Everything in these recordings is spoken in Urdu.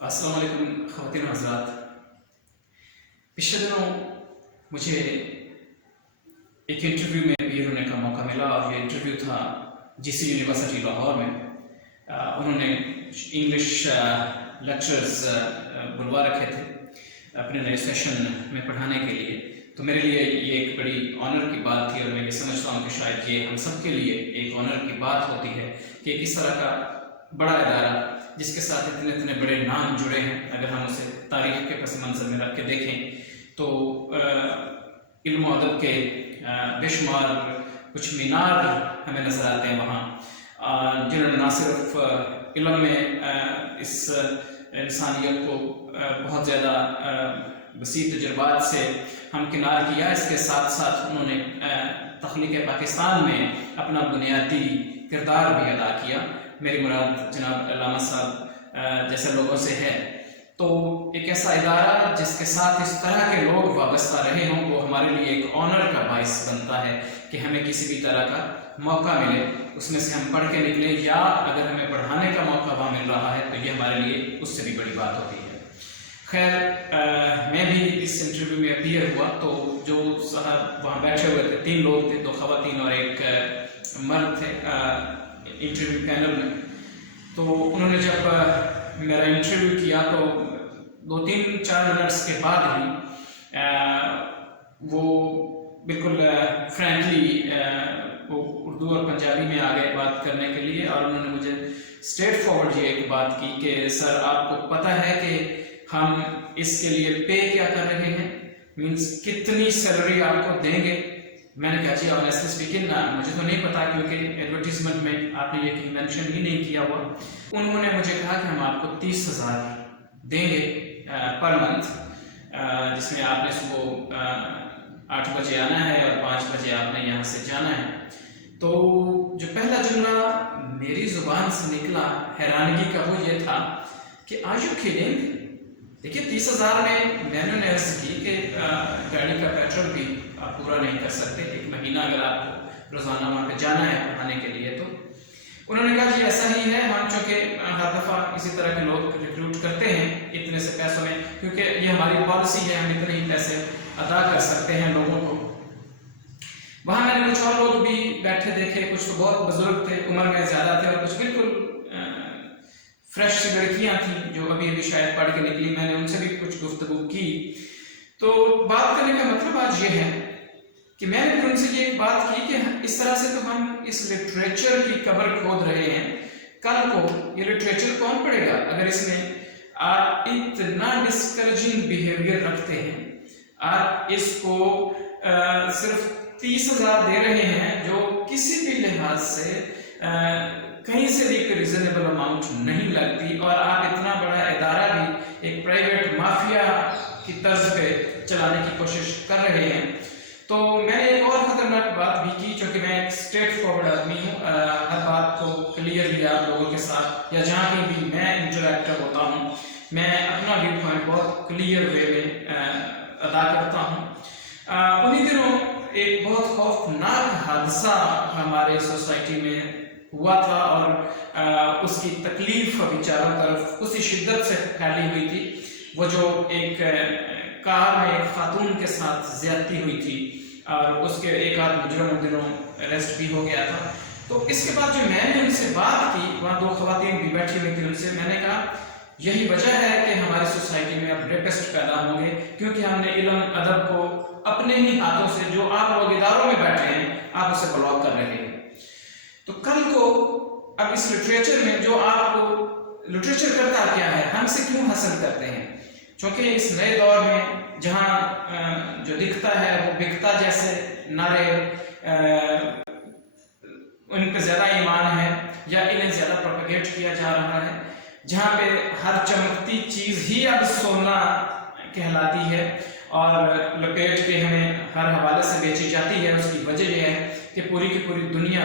السلام علیکم خواتین و حضرات. پچھلے دنوں مجھے ایک انٹرویو میں اپیئر ہونے کا موقع ملا اور یہ انٹرویو تھا GC یونیورسٹی لاہور میں. انہوں نے انگلش لیکچرز بلوا رکھے تھے اپنے نئے سیشن میں پڑھانے کے لیے. تو میرے لیے یہ ایک بڑی آنر کی بات تھی اور میں یہ سمجھتا ہوں کہ شاید یہ ہم سب کے لیے ایک آنر کی بات ہوتی ہے کہ کس طرح کا بڑا ادارہ جس کے ساتھ اتنے بڑے نام جڑے ہیں، اگر ہم اسے تاریخ کے پس منظر میں رکھ کے دیکھیں تو علم و ادب کے بے شمار کچھ مینار ہمیں نظر آتے ہیں وہاں، جنہوں نے نہ صرف علم میں اس انسانیت کو بہت زیادہ وسیع تجربات سے ہمکنار کیا، اس کے ساتھ ساتھ انہوں نے تخلیق پاکستان میں اپنا بنیادی کردار بھی ادا کیا. میری مراد جناب علامہ صاحب جیسے لوگوں سے ہے. تو ایک ایسا ادارہ جس کے ساتھ اس طرح کے لوگ وابستہ رہے ہوں وہ ہمارے لیے ایک آنر کا باعث بنتا ہے کہ ہمیں کسی بھی طرح کا موقع ملے اس میں سے ہم پڑھ کے نکلیں، یا اگر ہمیں پڑھانے کا موقع وہاں مل رہا ہے تو یہ ہمارے لیے اس سے بھی بڑی بات ہوتی ہے. خیر، میں بھی اس انٹرویو میں اپیئر ہوا تو جو صاحب وہاں بیٹھے ہوئے تھے، 3 لوگ تھے، 2 خواتین اور ایک مرد تھے انٹرویو پینل میں. تو انہوں نے جب میرا انٹرویو کیا تو 2-3-4 منٹس کے بعد ہی وہ بالکل فرینکلی وہ اردو اور پنجابی میں آگے بات کرنے کے لیے، اور انہوں نے مجھے اسٹریٹ فارورڈ یہ ایک بات کی کہ سر آپ کو پتہ ہے کہ ہم اس کے لیے پے کیا کر رہے ہیں، مینس کتنی سیلری آپ کو دیں گے. میں نے کہا جی آنیسٹلی اسپیکنگ مجھے تو نہیں پتا کیونکہ ایڈورٹیزمنٹ میں آپ نے یہ کہیں مینشن ہی نہیں کیا ہوا. انہوں نے مجھے کہا کہ ہم آپ کو 30,000 دیں گے پر منتھ، جس میں آپ نے صبح 8 بجے آنا ہے اور 5 بجے آپ نے یہاں سے جانا ہے. تو جو پہلا جملہ میری زبان سے نکلا حیرانگی کا وہ یہ تھا کہ آر یو کڈنگ. دیکھیے 30,000 میں نے عرض کی کہ گاڑی کا پیٹرول بھی آپ پورا نہیں کر سکتے ایک مہینہ اگر آپ کو روزانہ وہاں پہ جانا ہے پڑھانے کے لیے. تو انہوں نے کہا جی ایسا ہی ہے، ہم چونکہ ہر دفعہ اسی طرح کے لوگ ریکروٹ کرتے ہیں اتنے سے پیسوں میں، کیونکہ یہ ہماری پالیسی ہے، ہم اتنے ہی پیسے ادا کر سکتے ہیں لوگوں کو. وہاں میں نے کچھ اور لوگ بھی بیٹھے دیکھے، کچھ تو بہت بزرگ تھے، عمر میں زیادہ تھے، اور کچھ بالکل فریش سی لڑکیاں تھیں جو ابھی شاید پڑھ کے نکلی. میں نے ان سے بھی کچھ گفتگو کی. تو بات کرنے کا مطلب آج یہ ہے کہ میں نے ان سے یہ بات کی کہ اس طرح سے تو ہم اس لٹریچر کی قبر کھود رہے ہیں. کل کو یہ لٹریچر کون پڑھے گا اگر اس میں آپ اتنا ڈسکریجنگ بیہیویئر رکھتے ہیں، آپ اس کو صرف 30,000 دے رہے ہیں جو کسی بھی لحاظ سے کہیں سے بھی کوئی ریزنیبل اماؤنٹ نہیں لگتی، اور آپ اتنا بڑا ادارہ بھی ایک پرائیویٹ مافیا کی طرز پہ چلانے کی کوشش کر رہے ہیں. تو میں نے ایک اور خطرناک بات بھی کی، چونکہ میں ایک اسٹریٹ فارورڈ آدمی ہوں، ہر بات کو کلیئرلی آپ لوگوں کے ساتھ یا جہاں کہیں بھی میں انٹریکٹ ہوتا ہوں میں اپنا ویو پوائنٹ بہت کلیئر وے میں ادا کرتا ہوں. انہی دنوں ایک بہت خوفناک حادثہ ہمارے سوسائٹی میں ہوا تھا اور اس کی تکلیف ابھی چاروں طرف اسی شدت سے پھیلی ہوئی تھی. وہ جو ایک کار میں ایک خاتون کے ساتھ زیادتی ہوئی تھی اور اس کے ایک آدھ مجرم ان دنوں اریسٹ بھی ہو گیا تھا. تو اس کے بعد جو میں نے ان سے بات کی، وہاں 2 خواتین بھی بیٹھی ہوئی تھی، ان سے میں نے کہا یہی وجہ ہے کہ ہماری سوسائٹی میں اب ریپسٹ پیدا ہوں گے، کیونکہ ہم نے علم ادب کو اپنے ہی ہاتھوں سے، جو آپ لوگ اداروں میں بیٹھے ہیں آپ اسے بلاک کر رہے ہیں. تو کل کو اب اس لٹریچر میں جو آپ کو لٹریچر کرتا کیا ہے، ہم سے کیوں حاصل کرتے ہیں؟ چونکہ اس نئے دور میں جہاں جو دکھتا ہے وہ بکتا جیسے نعرے ان پہ زیادہ ایمان ہے یا انہیں زیادہ پروپیگیٹ کیا جا رہا ہے، جہاں پہ ہر چمکتی چیز ہی اب سونا کہلاتی ہے اور لپیٹ کے ہمیں ہر حوالے سے بیچی جاتی ہے. اس کی وجہ یہ ہے کہ پوری کی پوری دنیا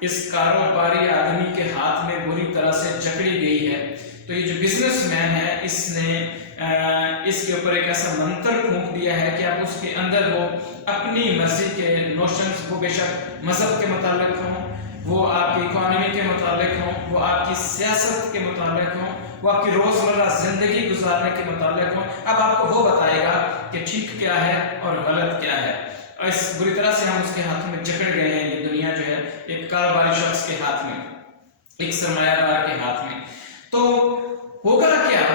اس کاروباری آدمی کے ہاتھ میں بری طرح سے جکڑی گئی ہے. تو یہ جو بزنس مین ہے اس نے اس کے اوپر ایک ایسا منتر پھونک دیا ہے کہ اب اس کے اندر وہ اپنی مرضی کے نوشنز، وہ بے شک مذہب کے متعلق ہوں، وہ آپ کی اکانومی کے متعلق ہوں، وہ آپ کی سیاست کے متعلق ہوں، وہ آپ کی روزمرہ زندگی گزارنے کے متعلق ہوں. اب آپ کو وہ بتائے گا کہ ٹھیک کیا ہے اور غلط کیا ہے. اس بری طرح سے ہم اس کے ہاتھوں میں جکڑ گئے ہیں. یہ دنیا جو ہے ایک کاروباری شخص کے ہاتھ میں, ایک سرمایہ دار کے ہاتھ میں. تو ہوگا کیا؟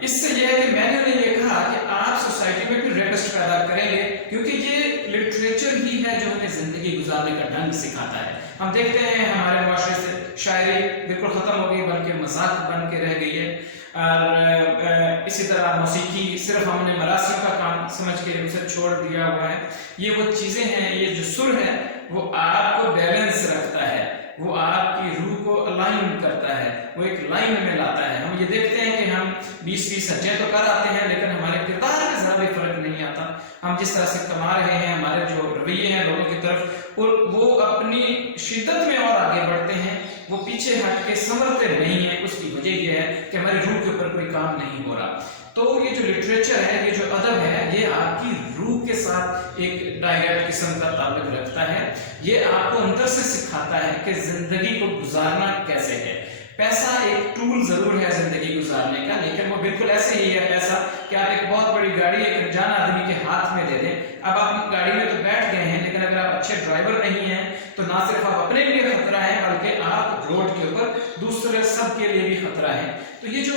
اس سے یہ ہے کہ میں نے یہ کہا کہ آپ سوسائٹی میں بھی ریپسٹ پیدا کریں گے, کیونکہ یہ لٹریچر ہی ہے جو ہمیں زندگی گزارنے کا ڈھنگ سکھاتا ہے. ہم دیکھتے ہیں ہمارے معاشرے سے شاعری بالکل ختم ہو گئی, بلکہ مذاق بن کے رہ گئی ہے. اور اسی طرح موسیقی صرف ہم نے مراسم کا کام سمجھ کے اسے چھوڑ دیا ہوا ہے. یہ وہ چیزیں ہیں, یہ جو سر ہے وہ آپ کو بیلنس رکھتا ہے, وہ آپ کی روح کو الائن کرتا ہے, وہ ایک لائن میں لاتا ہے. ہم یہ دیکھتے ہیں کہ ہم 20 سجے تو کر آتے ہیں, لیکن ہمارے کردار میں ذرا بھی فرق نہیں آتا. ہم جس طرح سے کما رہے ہیں, ہمارے جو رویے ہیں لوگوں کی طرف, وہ اپنی شدت میں اور آگے بڑھتے ہیں, وہ پیچھے ہٹ کے سنورتے نہیں ہیں. اس کی وجہ یہ ہے کہ ہماری روح کے اوپر کوئی کام نہیں ہو رہا. تو یہ جو لٹریچر ہے, یہ جو ادب ہے, یہ آپ کی روح کے ساتھ ایک ڈائریکٹ قسم کا تعلق رکھتا ہے. یہ آپ کو اندر سے سکھاتا ہے کہ زندگی کو گزارنا کیسے ہے. پیسہ ایک ٹول ضرور ہے زندگی گزارنے کا, لیکن وہ بالکل ایسے ہی ہے پیسہ کہ آپ ایک بہت بڑی گاڑی ایک انجان آدمی کے ہاتھ میں دے دیں. اب آپ گاڑی میں تو بیٹھ گئے ہیں, لیکن اگر آپ اچھے ڈرائیور نہیں ہیں تو نہ صرف آپ اپنے لیے خطرہ ہے, بلکہ آپ روڈ کے اوپر دوسرے سب کے لیے بھی خطرہ ہے. تو یہ جو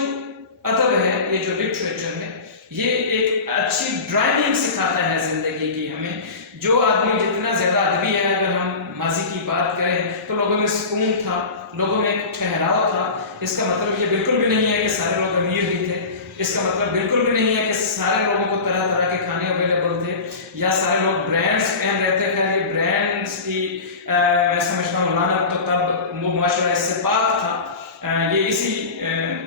ادب ہے, یہ جو لٹریچر ہے, یہ ایک اچھی ڈرائیونگ سکھاتا ہے زندگی کی ہمیں. جو آدمی جتنا زیادہ ادبی ہے, اگر ہم ماضی کی بات کریں تو لوگوں میں سکون تھا, لوگوں میں ایک ٹھہراؤ تھا. اس کا مطلب یہ بالکل بھی نہیں ہے کہ سارے لوگ امیر ہی تھے. اس کا مطلب بالکل بھی نہیں ہے کہ سارے لوگوں کو طرح طرح کے کھانے اویلیبل تھے, یا سارے لوگ برانڈس پہن رہتے تھے. یہ برانڈس کی میں سمجھتا ہوں لعنت تو تب وہ معاشرہ اس سے پاک تھا. یہ اسی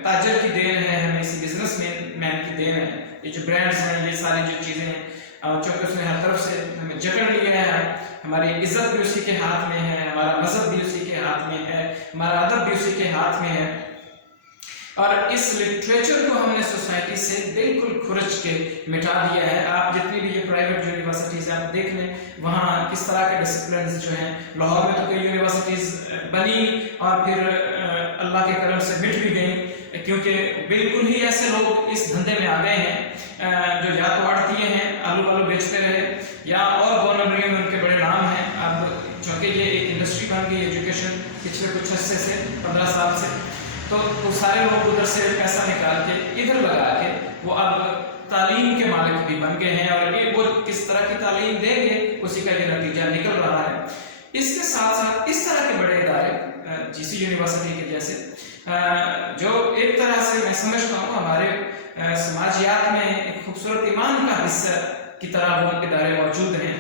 تاجر کی دین ہے, ہمیں اسی بزنس مین کی دین ہے. یہ جو برانڈز ہیں, یہ ساری جو چیزیں ہیں, چونکہ اس نے ہر طرف سے ہمیں جکڑ لیا ہے. ہماری عزت بھی اسی کے ہاتھ میں ہے, ہمارا مذہب بھی اسی کے ہاتھ میں ہے, ہمارا ادب بھی اسی کے ہاتھ میں ہے. اور اس لٹریچر کو ہم نے سوسائٹی سے بالکل کھرچ کے مٹا دیا ہے. آپ جتنی بھی یہ پرائیویٹ یونیورسٹیز آپ دیکھ لیں, وہاں کس طرح کے ڈسپلنز جو ہیں. لاہور میں تو کئی یونیورسٹیز بنی اور پھر اللہ کے کرم سے مٹ بھی گئیں, کیونکہ بالکل ہی ایسے لوگ اس دھندے میں آ گئے ہیں جو یا تو آڑتیے ہیں, آلو بالو بیچتے رہے, یا اور گورنمنٹ میں ان کے بڑے نام ہیں. اب چونکہ یہ ایک انڈسٹری بن گئی ایجوکیشن پچھلے کچھ عرصے سے, 15 سال سے, تو وہ سارے لوگ ادھر سے پیسہ نکال کے ادھر لگا کے وہ اب تعلیم کے مالک بھی بن گئے ہیں. اور وہ کس طرح کی تعلیم دیں گے اسی کا یہ نتیجہ نکل رہا ہے. اس کے ساتھ ساتھ اس طرح کے بڑے ادارے جی سی یونیورسٹی کے جیسے, جو ایک طرح سے میں سمجھتا ہوں ہمارے سماجیات میں ایک خوبصورت ایمان کا حصہ کی طرح وہ ادارے موجود ہیں,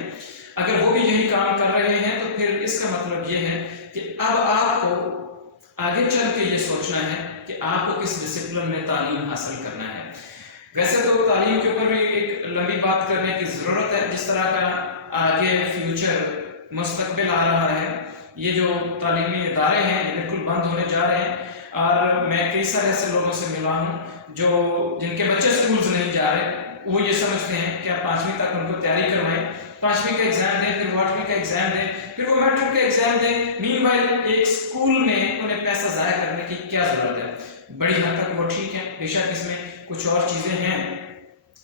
اگر وہ بھی یہی کام کر رہے ہیں تو پھر اس کا مطلب یہ ہے کہ اب آپ کو آگے چل کے یہ سوچنا ہے کہ آپ کو کس ڈسپلن میں تعلیم حاصل کرنا ہے. ویسے تو تعلیم کے اوپر بھی ایک لمبی بات کرنے کی ضرورت ہے. جس طرح کا آگے فیوچر مستقبل آ رہا ہے, یہ جو تعلیمی ادارے ہیں یہ بالکل بند ہونے جا رہے ہیں. اور میں کئی سارے ایسے لوگوں سے ملا ہوں جو جن کے بچے اسکولز نہیں جا رہے, وہ یہ سمجھتے ہیں کہ آپ 5ویں تک ان کو تیاری کروائیں, 5ویں کا ایگزام دیں, پھر 8ویں کا ایگزام دیں, پھر وہ میٹرک کا ایگزام دیں. مین وائل ایک اسکول میں انہیں پیسہ ضائع کرنے کی کیا ضرورت ہے. بڑی حد تک وہ ٹھیک ہے, بے شک اس میں کچھ اور چیزیں ہیں.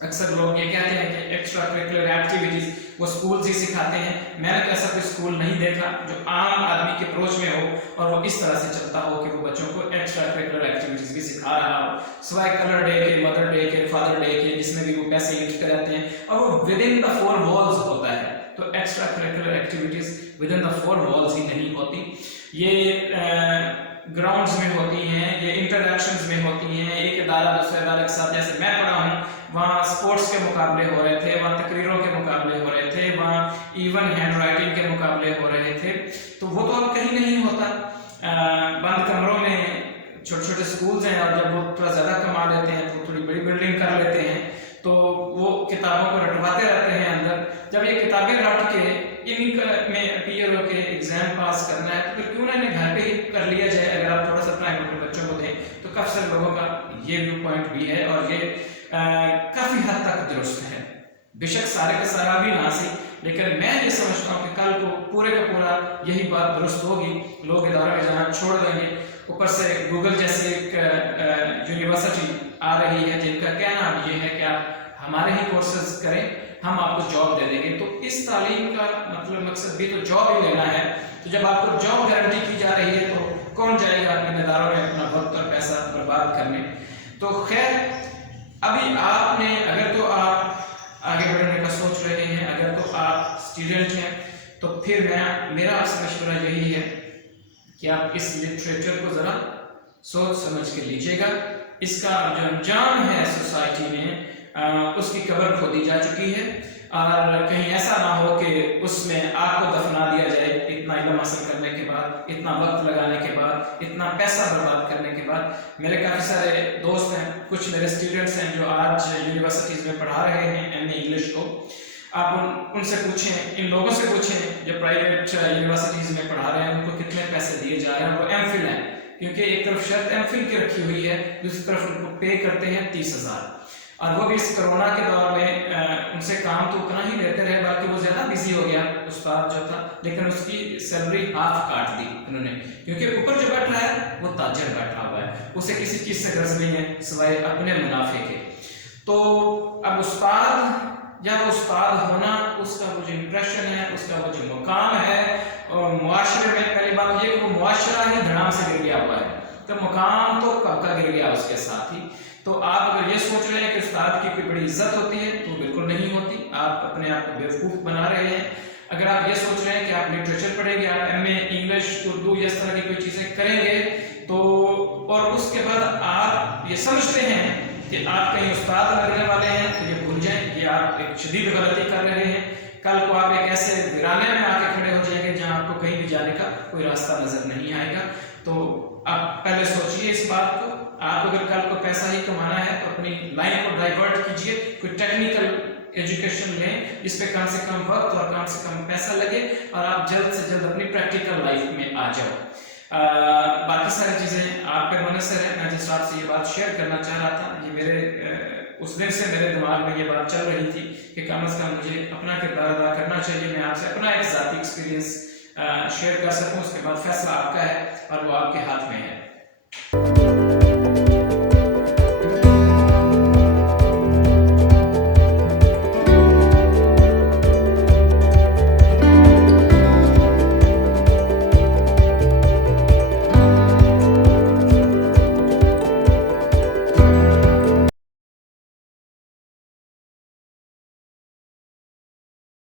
اکثر لوگ یہ کہتے ہیں کہ ایکسٹرا کریکولر ایکٹیویٹیز وہ اسکولز ہی سکھاتے ہیں. میں نے ایسا کوئی اسکول نہیں دیکھا جو عام آدمی کے اپروچ میں ہو اور وہ اس طرح سے چلتا ہو کہ وہ بچوں کو ایکسٹرا کریکولر ایکٹیویٹیز بھی سکھا رہا ہو, سوائے کلر ڈے کے, مدر ڈے کے, فادر ڈے کے, جس میں بھی وہ پیسے انویسٹ کرتے ہیں, اور وہ ود ان دا 4 walls ہوتا ہے. تو extra curricular activities with in the 4 walls ہی نہیں ہوتی. یہ گراؤنڈز میں ہوتی ہیں, یہ انٹریکشنز میں ہوتی ہیں. ایک ادارہ دوسرے ادارے کے ساتھ, جیسے میں پڑھا ہوں, وہاں اسپورٹس کے مقابلے ہو رہے تھے, وہاں تقریروں کے مقابلے ہو رہے تھے, وہاں ایون ہینڈ رائٹنگ کے مقابلے ہو رہے تھے. تو وہ تو اب کہیں نہیں ہوتا. بند کمروں میں چھوٹے چھوٹے اسکولز ہیں, اور جب وہ تھوڑا زیادہ کما لیتے ہیں تو تھوڑی بڑی بلڈنگ کر لیتے ہیں, تو وہ کتابوں کو رٹواتے رہتے ہیں اندر. جب یہ کتابیں رٹ کے ان میں اپیئر ہو کے ایگزام پاس کرنا ہے تو پھر کیوں نہ انہیں گھر پہ ہی کر لیا جائے. اگر آپ تھوڑا سا ٹائم اپنے بچوں کو دیں تو کافی سارے لوگوں کا یہ ویو پوائنٹ بھی ہے, اور یہ کافی حد تک درست ہے. بے شک سارے کا سارا بھی نہ سی, لیکن میں یہ سمجھتا ہوں کہ کل کو پورے کا پورا یہی بات درست ہوگی. لوگ اداروں میں جانا چھوڑ دیں گے اوپر سے گوگل جیسے ایک یونیورسٹی آ رہی ہے جن کا کہنا یہ ہے کہ آپ ہمارے ہی کورسز کریں، ہم آپ کو جاب دے دیں گے۔ تو اس تعلیم کا مقصد بھی تو جاب ہی لینا ہے۔ تو جب آپ کو جاب گارنٹی کی جا رہی ہے تو کون جائے گا اپنے اداروں میں اپنا وقت اور پیسہ برباد کرنے؟ تو خیر ابھی آپ نے اگر تو آپ آگے بڑھنے کا سوچ رہے ہیں، اگر تو آپ اسٹوڈنٹ ہیں، تو پھر میرا آپ سے مشورہ یہی ہے کہ آپ اس لٹریچر کو ذرا سوچ سمجھ کے لیجیے گا۔ اس کا جو انجام ہے سوسائٹی میں اس کی قبر کھودی جا چکی ہے، اور کہیں ایسا نہ ہو کہ اس میں آپ کو دفنا دیا جائے اتنا علم حاصل کرنے کے بعد، اتنا وقت لگانے کے بعد، اتنا پیسہ برباد کرنے کے بعد۔ میرے کافی سارے دوست ہیں، کچھ میرے اسٹوڈنٹس ہیں جو آج یونیورسٹیز میں پڑھا رہے ہیں ایم اے انگلش کو۔ آپ ان سے پوچھیں، ان لوگوں سے پوچھیں جو پرائیویٹ یونیورسٹیز میں پڑھا رہے ہیں ان کو کتنے پیسے دیے جا رہے ہیں۔ وہ ایم فل ہیں، کیونکہ ایک طرف شرط ایم فل کی رکھی ہوئی ہے، دوسری طرف ان کو پے کرتے ہیں 30,000، اور وہ بھی اس کرونا کے دور میں ان سے کام تو اتنا ہی لیتے رہے، بلکہ وہ زیادہ بزی ہو گیا استاد جو تھا، لیکن اس کی سیلری ہاف کاٹ دی انہوں نے، کیونکہ اوپر جو بیٹھ رہا ہے وہ تاجر بیٹھا ہوا ہے، اسے کسی چیز سے غرض نہیں ہے سوائے اپنے منافع کے۔ تو اب استاد یا وہ استاد ہونا، اس کا وہ جو امپریشن ہے، اس کا وہ جو مقام ہے اور معاشرے میں، پہلی بات یہ کہ وہ معاشرہ ہی دھڑام سے گر گیا ہوا ہے، تو مقام تو کب کا گر گیا اس کے ساتھ ہی۔ تو آپ اگر یہ سوچ رہے ہیں کہ استاد کی کوئی بڑی عزت ہوتی ہے تو بالکل نہیں ہوتی، آپ اپنے آپ کو بیوقوف بنا رہے ہیں۔ اگر آپ یہ سوچ رہے ہیں کہ آپ لٹریچر پڑھیں گے، آپ ایم اے انگلش اردو اس طرح کی کوئی چیزیں کریں گے تو، اور اس کے بعد آپ یہ سمجھتے ہیں کہ آپ کہیں استاد لگنے والے ہیں، تو یہ بھول جائیں، یہ آپ ایک شدید غلطی کر رہے ہیں۔ کل کو آپ ایک ایسے ویرانے میں آ کے کھڑے ہو جائیں گے جہاں آپ کو کہیں بھی جانے کا کوئی راستہ نظر نہیں آئے گا۔ تو آپ پہلے سوچئے اس بات کو۔ آپ اگر کل کو پیسہ ہی کمانا ہے تو اپنی لائن کو ڈائیورٹ کیجئے، کوئی ٹیکنیکل ایجوکیشن لیں جس پہ کم سے کم وقت اور کم سے کم پیسہ لگے، اور آپ جلد سے جلد اپنی پریکٹیکل لائف میں آ جاؤ۔ باقی ساری چیزیں آپ کے منحصر ہیں۔ میں جس آپ سے یہ بات شیئر کرنا چاہ رہا تھا، یہ میرے اس دن سے میرے دماغ میں یہ بات چل رہی تھی کہ کم از کم مجھے اپنا کردار ادا کرنا چاہیے، میں آپ سے اپنا ایک ذاتی ایکسپیرینس شیئر کر سکوں، اس کے بعد فیصلہ آپ کا ہے اور وہ آپ کے ہاتھ میں ہے۔